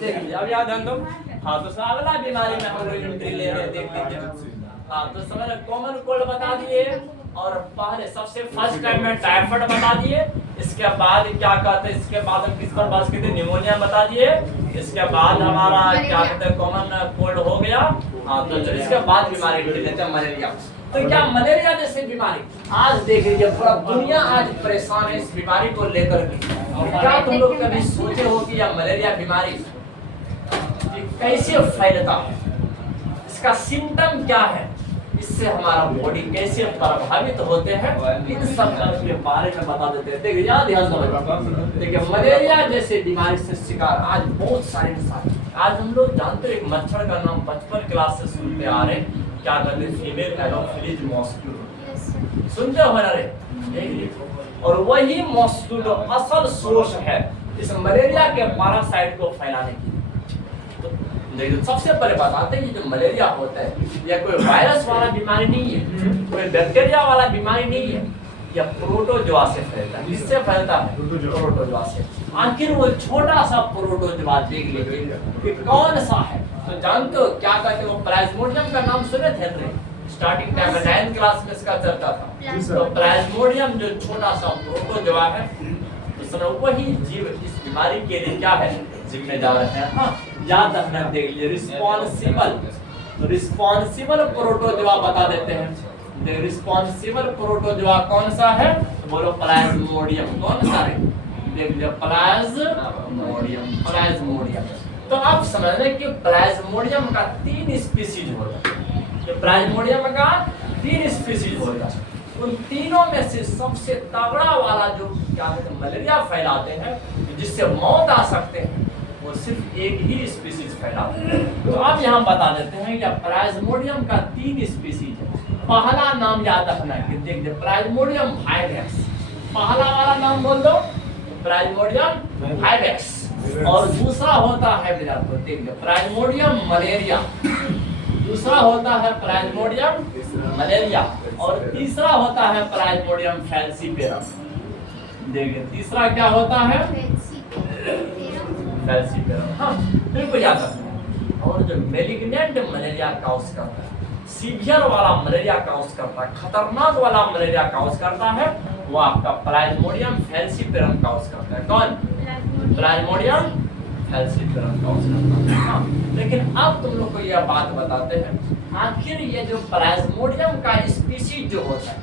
देख लीजिए अब याद है तुम। हाँ तो अगला बीमारी में हम लोग एंट्री ले रहे हैं, देख लीजिए। हाँ तो समझ कॉमन कोल्ड बता दिए, और पहले सबसे फर्स्ट टाइम में टाइफाइड बता दिए। इसके बाद क्या कहते हैं, इसके बाद हम किस पर बात करते हैं, निमोनिया बता दिए। इसके बाद हमारा क्या कहते हैं कॉमन कोल्ड हो गया। हाँ तो चलिए इसके बाद बीमारी लेते हैं मलेरिया। तो क्या मलेरिया जैसी बीमारी आज देख लीजिए पूरा दुनिया आज परेशान है इस बीमारी को लेकर के। क्या तुम लोग कभी सोचे हो कि यह मलेरिया बीमारी कैसे फैलता है, इसका सिम्टम क्या है, इससे हमारा बॉडी कैसे प्रभावित होते हैं, इन सब के बारे में बता देते हैं। देखिए याद देखिए मलेरिया जैसे बीमारी से शिकार आज बहुत सारे इंसान। आज हम लोग जानते हैं एक मच्छर का नाम बचपन क्लास से सुनते आ रहे, क्या कहते हैं, फीमेल एनोफिलीज मॉस्किटो। सुनते हो ना रे, और वही मॉस्किटो असल सोर्स है इस मलेरिया के पैरासाइट को फैलाने की। देखिए सबसे पहले बताते हैं कि जो मलेरिया होता है यह कोई वायरस वाला बीमारी नहीं है, कोई बैक्टीरिया वाला बीमारी नहीं है, यह प्रोटोजोआ से फैलता है। किससे फैलता है? प्रोटोजोआ से। आखिर वो छोटा सा प्रोटोजोआ देख लीजिए कि कौन सा है, तो जानते हो क्या कहते हो, प्लाज्मोडियम का नाम सुने थे ना स्टार्टिंग टाइम में 9th क्लास में इसका चलता था। तो प्लाज्मोडियम जो छोटा सा प्रोटोजोआ है, तो सुनो वही जीव इस बीमारी के लिए क्या है जिम्मेदार है। हाँ याद रखना, देख लीजिए रिस्पॉन्सिबल प्रोटोजोआ बता देते हैं। रिस्पॉन्सिबल प्रोटोजोआ कौन सा है, बोलो प्लाज्मोडियम। कौन सा है? देख लीजिए प्लाज्मोडियम। तो आप समझ लें कि प्लाज्मोडियम का 3 स्पीशीज होता है। प्लाज्मोडियम का 3 स्पीशीज होता है। उन तीनों में से सबसे तगड़ा वाला जो क्या कहते हैं मलेरिया फैलाते हैं, जिससे मौत आ सकते हैं, वो सिर्फ एक ही स्पीशीज फैलाते हैं। तो अब यहाँ बता देते हैं कि प्लाज्मोडियम का 3 स्पीशीज है। पहला नाम याद रखना है, देख दे प्लाज्मोडियम वाइवेक्स। पहला वाला नाम बोल दो प्लाज्मोडियम वाइवेक्स। और दूसरा होता है देख दे प्लाज्मोडियम मलेरिया। दूसरा होता है प्लाज्मोडियम मलेरिया, और तीसरा होता है प्लाज्मोडियम फैल्सीपेरम। देखिए तीसरा क्या होता है, फैल्सीपेरम। हाँ बिल्कुल याद रखना। और जो मेलिग्नेंट मलेरिया काउज करता है, सीवियर वाला मलेरिया काउज करता है, खतरनाक वाला मलेरिया काउज करता है, वो आपका प्लाज्मोडियम फैल्सीपेरम काउज करता है। कौन? प्लाज्मोडियम फैल्सीपेरम काउज करता है। हाँ लेकिन अब तुम लोग को यह बात बताते हैं, आखिर ये जो प्लाज्मोडियम का स्पीशीज जो होता है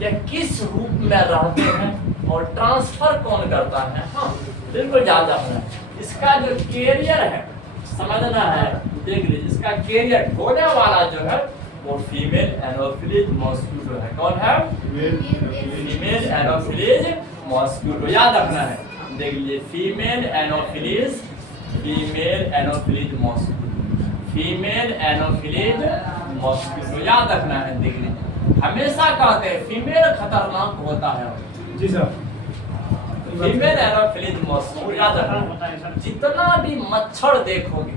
यह किस रूप में रहते हैं और ट्रांसफर कौन करता है। हाँ बिल्कुल याद रखना है। इसका जो कैरियर है समझना है, देख लीजिए इसका कैरियर ढोने वाला जो है वो फीमेल एनोफिलीज मॉस्किटो है। कौन है? Female anopheles mosquito. याद रखना है, देख लीजिए female anopheles mosquito, female anopheles mosquito. याद रखना है, देख लीजिए हमेशा कहते हैं फीमेल खतरनाक होता है। जी सर। फीमेल एनोफिलीज मॉस्किटो याद रखना। जितना भी मच्छर देखोगे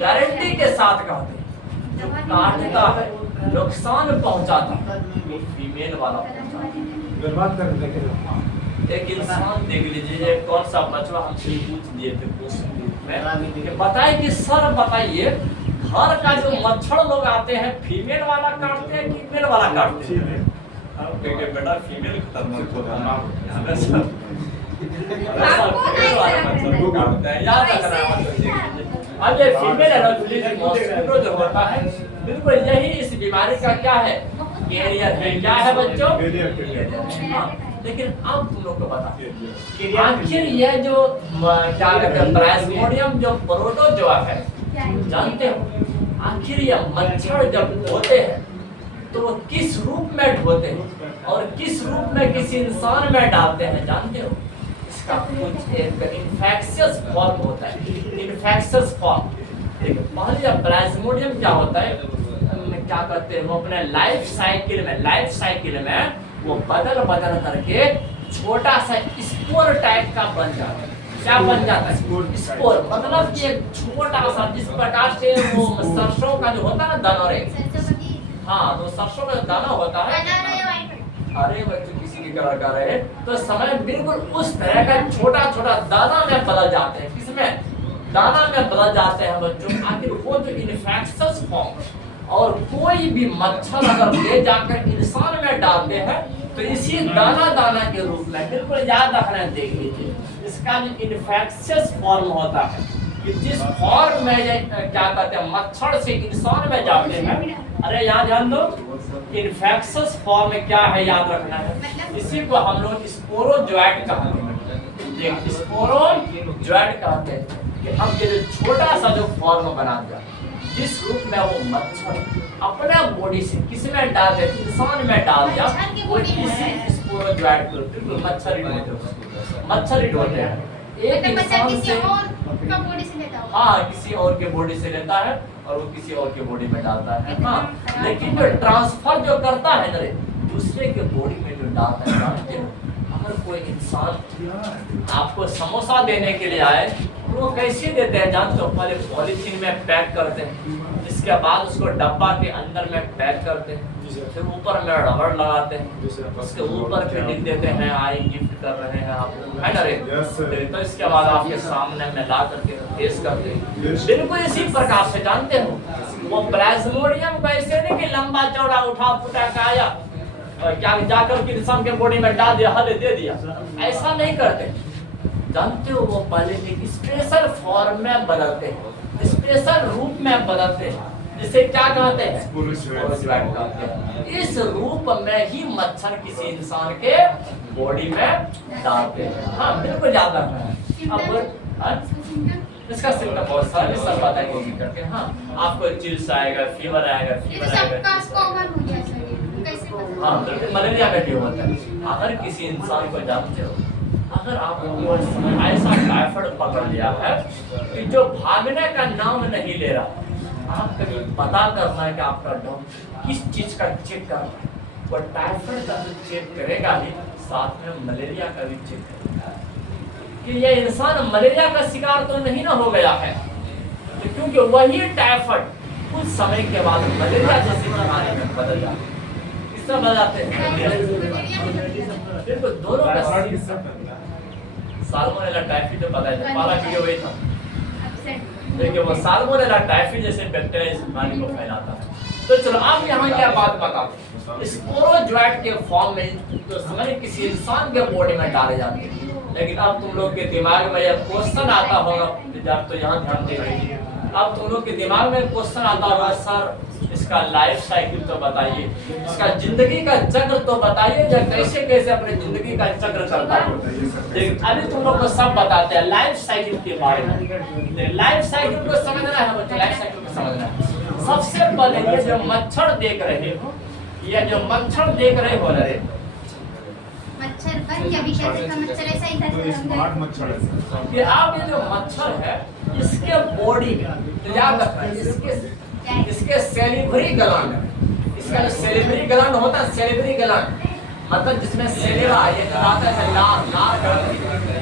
गारंटी के साथ कहते हैं जो काटता है, नुकसान पहुंचाता है, वो फीमेल वाला पहुंचाता है। एक इंसान देख लीजिए, कौन सा बचवा हमसे पूछ दिए थे क्वेश्चन, बताइए कि सर बताइए घर का जो मच्छर लोग आते हैं फीमेल वाला काटते हैं कि मेल वाला काटते हैं? क्योंकि बेटा फीमेल खतरनाक होता है, फीमेल वाला मच्छर को काटते हैं। याद रखना। अब ये फीमेल एनोफिलीज मॉस्किटो जो होता है, बिल्कुल यही इस बीमारी का क्या है, कैरियर है। क्या है बच्चों? कैरियर। लेकिन अब तुम लोग को बता आखिर यह जो क्या कहते हैं प्लाज्मोडियम जो प्रोटोजोआ है, जानते हो आखिर यह मच्छर जब होते हैं तो वो किस रूप में ढोते हैं और किस रूप में किसी इंसान में डालते हैं, जानते हो? इसका कुछ एक इन्फेक्शियस फॉर्म होता है, इन्फेक्शियस फॉर्म। देखो पहले जब प्लाज्मोडियम क्या होता है, क्या कहते हैं, वो अपने लाइफ साइकिल में वो बदल करके छोटा सा स्पोर टाइप का बन जाता है। क्या बन जाता है? स्पोर। मतलब कि एक छोटा सा, जिस प्रकार से वो सरसों का जो होता है ना दाना रे, हाँ तो सरसों का दाना होता है, अरे बच्चों किसी की करा कर रहे हैं, तो समय बिल्कुल उस तरह का छोटा दाना में बदल जाते हैं। किसमें? दाना में बदल जाते हैं बच्चों। आखिर वो जो इन्फेक्शस फॉर्म और कोई भी मच्छर अगर ले जाकर इंसान में डालते हैं तो इसी दाना दाना के रूप में, बिल्कुल याद रखना, देख लीजिए इसका जो इन्फेक्शियस फॉर्म होता है कि जिस फॉर्म में ये क्या कहते हैं मच्छर से इंसान में जाते हैं। अरे यहाँ ध्यान दो, इन्फेक्शियस फॉर्म में क्या है याद रखना है, इसी को हम लोग स्पोरोजोइट कहते हैं। स्पोरोजोइट कहते हैं कि अब ये जो छोटा सा जो फॉर्म बना दिया, जिस रूप में वो मच्छर अपने बॉडी से किस में डाल दे, इंसान में डाल दिया, वो इसी स्पोरोजोइट को बिल्कुल मच्छर ही ढोते हैं। एक इंसान से हाँ किसी और के बॉडी से लेता है और वो किसी और के बॉडी में डालता है। हाँ लेकिन जो ट्रांसफर जो करता है ना दूसरे के बॉडी में जो डालता है, जानते हो अगर कोई इंसान आपको समोसा देने के लिए आए तो वो कैसे देते हैं जानते हो, पहले पॉलीथीन में पैक करते हैं, इसके बाद उसको डब्बा के अंदर में पैक करते हैं, फिर ऊपर में रबड़ लगाते हैं, उसके ऊपर फिर लिख देते हैं आई गिफ्ट कर रहे हैं आप, है ना रे। तो इसके बाद आपके सामने में ला करके पेश करते हैं। बिल्कुल इसी प्रकार से जानते हो वो प्लाज्मोडियम कैसे नहीं कि लंबा चौड़ा उठा फुटा का आया और क्या जाकर के इंसान के बॉडी में डाल दिया, हल दे दिया, ऐसा नहीं करते। जानते हो वो पहले एक स्पेशल फॉर्म में बदलते हैं, स्पेशल रूप में बदलते हैं, जिसे क्या कहते हैं स्पोरोजोइट कहते हैं। इस रूप में ही मच्छर किसी इंसान के बॉडी में डालते हैं। हाँ बिल्कुल याद रखना है। अब इसका सिम्टम बहुत सारे सब बताएंगे करके। हाँ आपको चिल्स आएगा, फीवर आएगा, हाँ मलेरिया का क्यों होता है। अगर किसी इंसान को जानते हो, अगर आपको ऐसा टाइफाइड पकड़ लिया है कि जो भागने का नाम नहीं ले रहा, आप कभी पता करना है कि आपका डॉक्टर किस चीज का चेक कर रहा है। वो टाइफाइड का तो चेक करेगा ही, साथ में मलेरिया का भी चेक करेगा कि ये इंसान मलेरिया का शिकार तो नहीं ना हो गया है, तो क्योंकि वही टाइफाइड कुछ समय के बाद मलेरिया जैसे बीमारी में बदल जाता है। किससे बदल जाते हैं? बिल्कुल दोनों का साल्मोनेला टाइफी तो पता है, पहला वीडियो वही था। देखिए वो साल्मोनेला टाइफी जैसे बैक्टीरिया इस बीमारी को फैलाता है। तो चलो आप यहाँ क्या बात बताते, स्पोरोजोइट के फॉर्म में तो समझ किसी इंसान के बॉडी में डाले जाते हैं। लेकिन अब तुम लोग के दिमाग में यह क्वेश्चन आता होगा, तो यहाँ ध्यान दे रही, अब तुम लोग के दिमाग में क्वेश्चन आता होगा सर इसका लाइफ साइकिल तो बताइए, इसका जिंदगी का चक्र तो बताइए, या कैसे कैसे अपने जिंदगी का चक्र चलता है। लेकिन अभी तुम लोग को सब बताते हैं लाइफ साइकिल के बारे में। लाइफ साइकिल को समझना है बच्चों, लाइफ साइकिल को समझना है। सबसे पहले ये जो मच्छर देख रहे हो, ये जो मच्छर देख रहे हो रे मच्छर पर क्या विषय था, मच्छर ऐसा ही था, स्मार्ट मच्छर है। कि आप ये जो मच्छर है इसके बॉडी में याद रखना है, इसके सेलिब्री ग्लैंड, इसका जो सेलिब्री ग्लैंड होता है, सेलिब्री ग्लैंड मतलब जिसमें सेलेवा ये आता है लार ग्रंथि,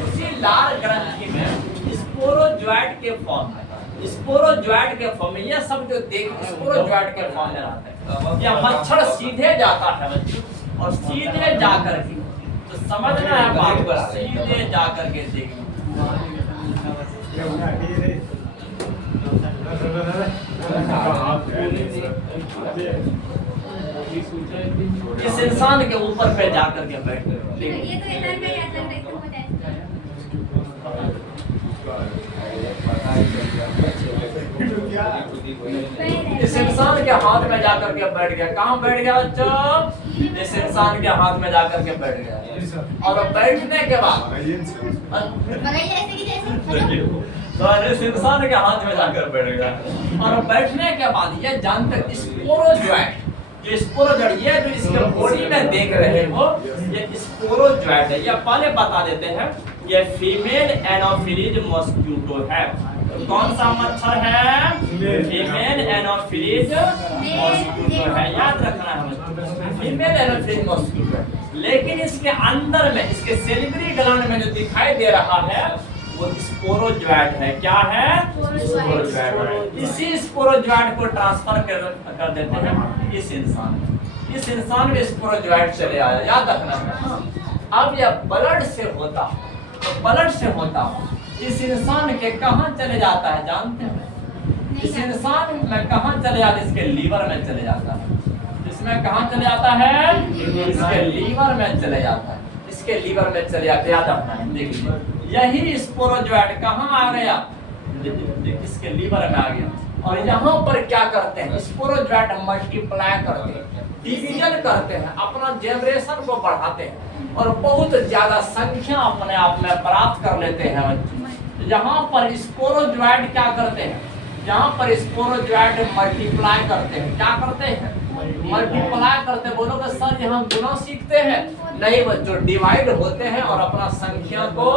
उसी लार ग्रंथि में स्पोरोजोइट के फॉर्म में, स्पोरोजोइट के फॉर्म में, ये सब जो देख स्पोरोजोइट के फॉर्म में रहता है। यह मच्छर सीधे जाता है बच्चों, और सीधे जाकर के तो समझना है बात को, सीधे जाकर के देखना। इस इंसान के ऊपर पे जाकर के बैठ, ये तो इधर में याद लग रहा है। इस इंसान के हाथ में जाकर के बैठ गया। कहाँ बैठ गया बच्चों? इस इंसान के हाथ में जाकर के बैठ गया, और बैठने के बाद तो इस इंसान के हाथ में जाकर बैठ गया, और बैठने के बाद ये जानते स्पोरोजोइट, ये स्पोरोजोइट ये जो इसके बॉडी में देख रहे हो ये स्पोरोजोइट है। ये पहले बता देते हैं, ये फीमेल एनोफिलीज मॉस्किटो है। कौन सा मच्छर है? फीमेल एनोफिलीज मॉस्किटो है, याद रखना है फीमेल एनोफिलीज मॉस्किटो। लेकिन इसके अंदर में, इसके सेलिब्री ग्लैंड में जो दिखाई दे रहा है वो स्पोरोजोइट है। क्या है? स्पोरोजोइट। इसी स्पोरोजोइट को ट्रांसफर कर देते हैं इस इंसान में। इस इंसान में स्पोरोजोइट चले आया, याद रखना है। अब यह ब्लड से होता, तो ब्लड से होता इस इंसान के कहाँ चले जाता है जानते हैं? इस इंसान में कहाँ चले जाता है? इसके लीवर में चले जाता है। इसमें कहाँ चले जाता है? इसके लीवर में चले जाता है। इसके लीवर में चले जाते याद रखना है। देखिए यही स्पोरोजोइट कहाँ आ गया? इसके लीवर में आ गया। और यहाँ पर क्या करते हैं? स्पोरोजोइट मल्टीप्लाई करते हैं, डिवीजन करते हैं, अपना जनरेशन को बढ़ाते हैं और बहुत ज्यादा संख्या अपने आप में प्राप्त कर लेते हैं बच्चे। यहाँ पर स्पोरोजोइट क्या करते हैं? यहाँ पर स्पोरोजोइट मल्टीप्लाई करते हैं। क्या करते हैं? मल्टीप्लाई करते हैं। बोलोगे सर यहाँ गुना सीखते हैं? नहीं बच्चों, डिवाइड होते हैं और अपना संख्या को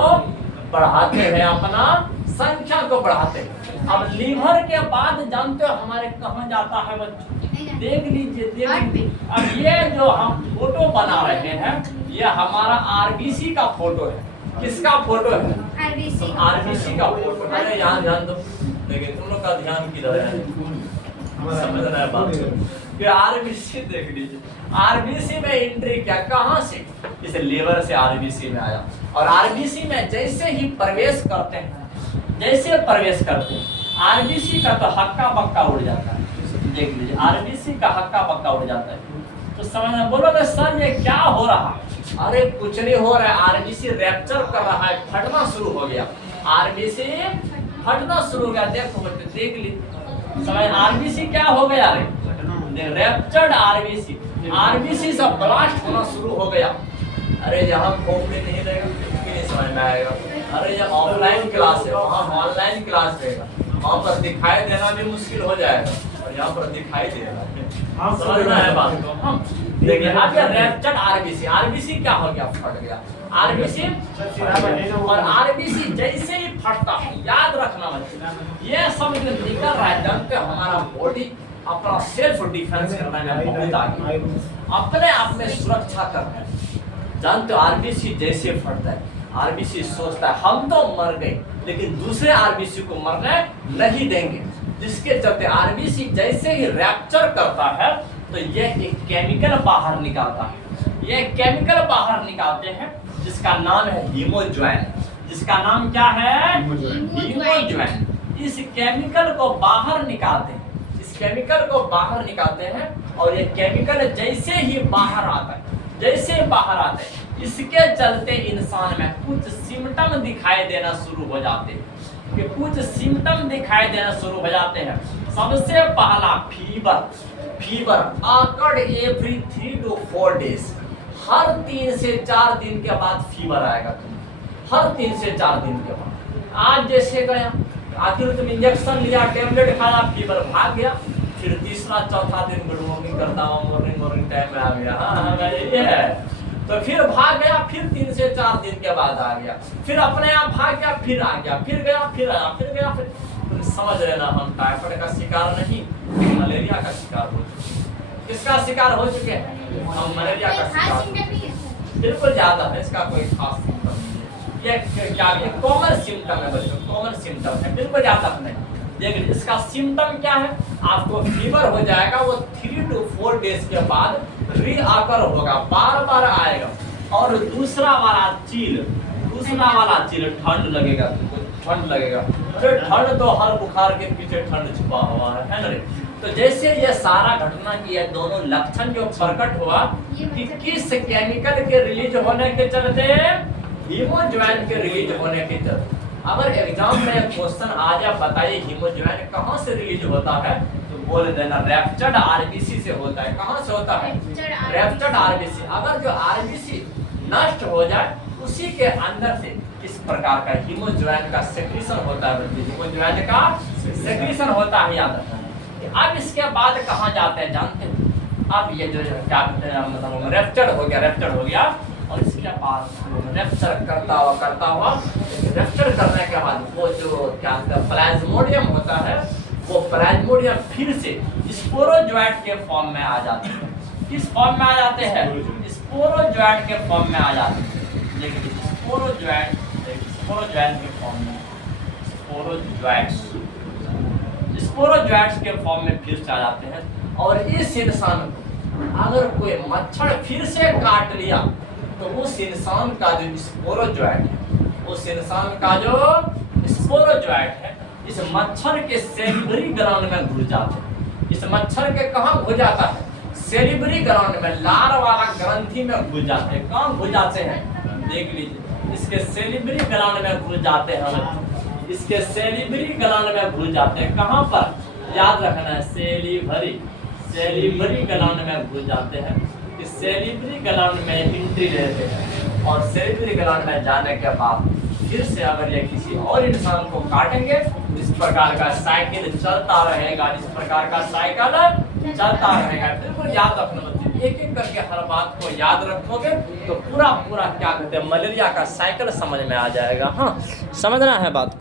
बढ़ाते हैं, अपना संख्या को बढ़ाते हैं। अब लीवर के बाद जानते हो हमारे कहाँ जाता है बच्चों? देख लीजिए, देख लीजिए। अब ये जो हम फोटो बना रहे हैं ये हमारा आरबीसी का फोटो है। किसका फोटो है? आरबीसी का फोटो। अरे यहाँ ध्यान दो, देखिए तुम लोग का ध्यान किधर है? समझ रहे हैं बात को? फिर आरबीसी देख लीजिए, आरबीसी में एंट्री क्या, कहाँ से? इस लीवर से आरबीसी में आया और आरबीसी में जैसे ही प्रवेश करते हैं, जैसे प्रवेश करते हैं आरबीसी का तो हक्का बक्का उड़ जाता है। देख लीजिए आरबीसी का हक्का बक्का उड़ जाता है। तो समझना, बोलोगे सर ये क्या हो रहा है? अरे कुछ नहीं हो रहा है, आरबीसी रैप्चर कर रहा है, फटना शुरू हो गया। आरबीसी फटना शुरू हो गया। देखो बच्चे देख लीजिए, समझ आरबीसी क्या हो गया? अरे रैप्चर्ड आरबीसी, आरबीसी से ब्लास्ट होना शुरू हो गया। अरे यहाँ खोपड़ी नहीं रहेगा, नहीं समझ में आएगा। अरे जब ऑफलाइन क्लास है वहाँ ऑनलाइन क्लास रहेगा, वहाँ पर दिखाई देना भी मुश्किल हो जाएगा और यहाँ पर दिखाई देगा। समझना है बात को? हम देखिए अब ये रैप्चर्ड आरबीसी, आरबीसी क्या हो गया? फट गया आरबीसी। और आरबीसी जैसे ही फटता है, याद रखना बच्चे, ये सब जो निकल रहा है जानते हो हमारा बॉडी अपना सेल्फ डिफेंस करने में बहुत आगे, अपने आप में सुरक्षा करना है। जानते हो आरबीसी जैसे फटता है, आरबीसी सोचता है हम तो मर गए लेकिन दूसरे आरबीसी को मरने नहीं देंगे, जिसके चलते आरबीसी जैसे ही रैप्चर करता है तो ये एक केमिकल बाहर निकालता है। ये केमिकल बाहर निकालते हैं जिसका नाम है हीमोज्वाइन। जिसका नाम क्या है? हीमोज्वाइन। इस केमिकल को बाहर निकालते हैं, इस केमिकल को बाहर निकालते हैं और ये केमिकल जैसे ही बाहर आता है, जैसे बाहर आते हैं इसके चलते इंसान में कुछ सिम्टम दिखाई देना शुरू हो जाते हैं। कि कुछ सिम्टम दिखाई देना शुरू हो जाते हैं। सबसे पहला fever, fever occurred every 3 to 4 days। हर 3 से 4 दिन के बाद फीवर आएगा तुम्हें, हर 3 से 4 दिन के बाद। आज जैसे गया, आखिर तुम इंजेक्शन लिया, टेबलेट खाया, फीवर भाग गया, फिर तीसरा चौथा दिन गुड मॉर्निंग करता हुआ मॉर्निंग टाइम में आ गया। हाँ ये है, तो फिर भाग गया, फिर 3 से 4 दिन के बाद आ गया, फिर अपने आप भाग गया, फिर आ गया, फिर गया, फिर आया, फिर गया, फिर। तुम समझ रहे ना, हम टाइफाइड का शिकार नहीं, मलेरिया का शिकार हो चुके। किसका शिकार हो चुके हैं? हम मलेरिया का शिकार। बिल्कुल ज्यादा है, इसका कोई खास सिम्टम नहीं है। ये क्या है? कॉमन सिम्टम है बच्चों, कॉमन सिम्टम है, बिल्कुल ज्यादा नहीं। लेकिन इसका सिम्टम क्या है? आपको फीवर हो जाएगा, वो 3 to 4 डेज के बाद रीआकर होगा, बार बार आएगा। और दूसरा वाला चील, दूसरा वाला चील ठंड लगेगा, ठंड लगेगा। तो ठंड तो हर बुखार के पीछे ठंड छुपा हुआ है ना रे? तो जैसे ये सारा घटना की है, दोनों लक्षण जो प्रकट हुआ कि किस केमिकल के रिलीज होने के चलते, हीमोज्वाइन के रिलीज होने के चलते। अगर एग्जाम में क्वेश्चन आ जाए, बताइए हीमोज्वाइन कहाँ से रिलीज होता है, तो बोल देना रैप्चर्ड आरबीसी से होता है। कहाँ से होता है? Raptured RBC. अगर जो आरबीसी नष्ट हो जाए उसी के अंदर से इस प्रकार का हीमोज्वाइन का सेक्रेशन होता है, हीमोज्वाइन का सेक्रेशन होता है, याद रखना। अब इसके बाद कहाँ जाते हैं जानते हैं? अब ये जो क्या कहते हैं, मतलब रैप्चर्ड हो गया, रैप्चर्ड हो गया और इसके बाद रैप्चर करता हुआ रैप्चर करने के बाद वो जो क्या कहते हैं प्लाज्मोडियम होता है, वो प्लाज्मोडियम फिर से स्पोरोजोइट के फॉर्म में आ जाते हैं। किस फॉर्म में आ जाते हैं? स्पोरोजोइट के फॉर्म में आ जाते हैं। देखिए स्पोरोजोइट, स्पोरोजोइट के फॉर्म में, स्पोरोजोइट्स के फॉर्म में फिर से आ जाते हैं। और इस इंसान को अगर कोई मच्छर फिर से काट लिया तो उस इंसान का जो स्पोरोजोइट है, उस इंसान का जो स्पोरोजोइट है, इस मच्छर के सेलिब्री ग्लैंड में घुस जाते हैं। इस मच्छर के कहाँ घुस जाता है? सेलिब्री ग्लैंड में, लार वाला ग्रंथि में घुस जाते हैं। कहाँ घुस जाते हैं? देख लीजिए, इसके सेलिब्री ग्लैंड में घुस जाते हैं। इसके सेलिब्री ग्लैंड में घुस जाते हैं। कहाँ पर? याद रखना है, सेलिब्री ग्लैंड में घुस जाते हैं। इस सेलिब्री ग्लैंड में एंट्री लेते हैं और सेलिब्री ग्लैंड में जाने के बाद फिर से अगर ये किसी और इंसान को काटेंगे, इस प्रकार का साइकिल चलता रहेगा। इस प्रकार का साइकिल चलता रहेगा। बिल्कुल याद रखना बच्चे, एक एक करके हर बात को याद रखोगे तो पूरा क्या कहते हैं, मलेरिया का साइकिल समझ में आ जाएगा। हाँ, समझना है बात को।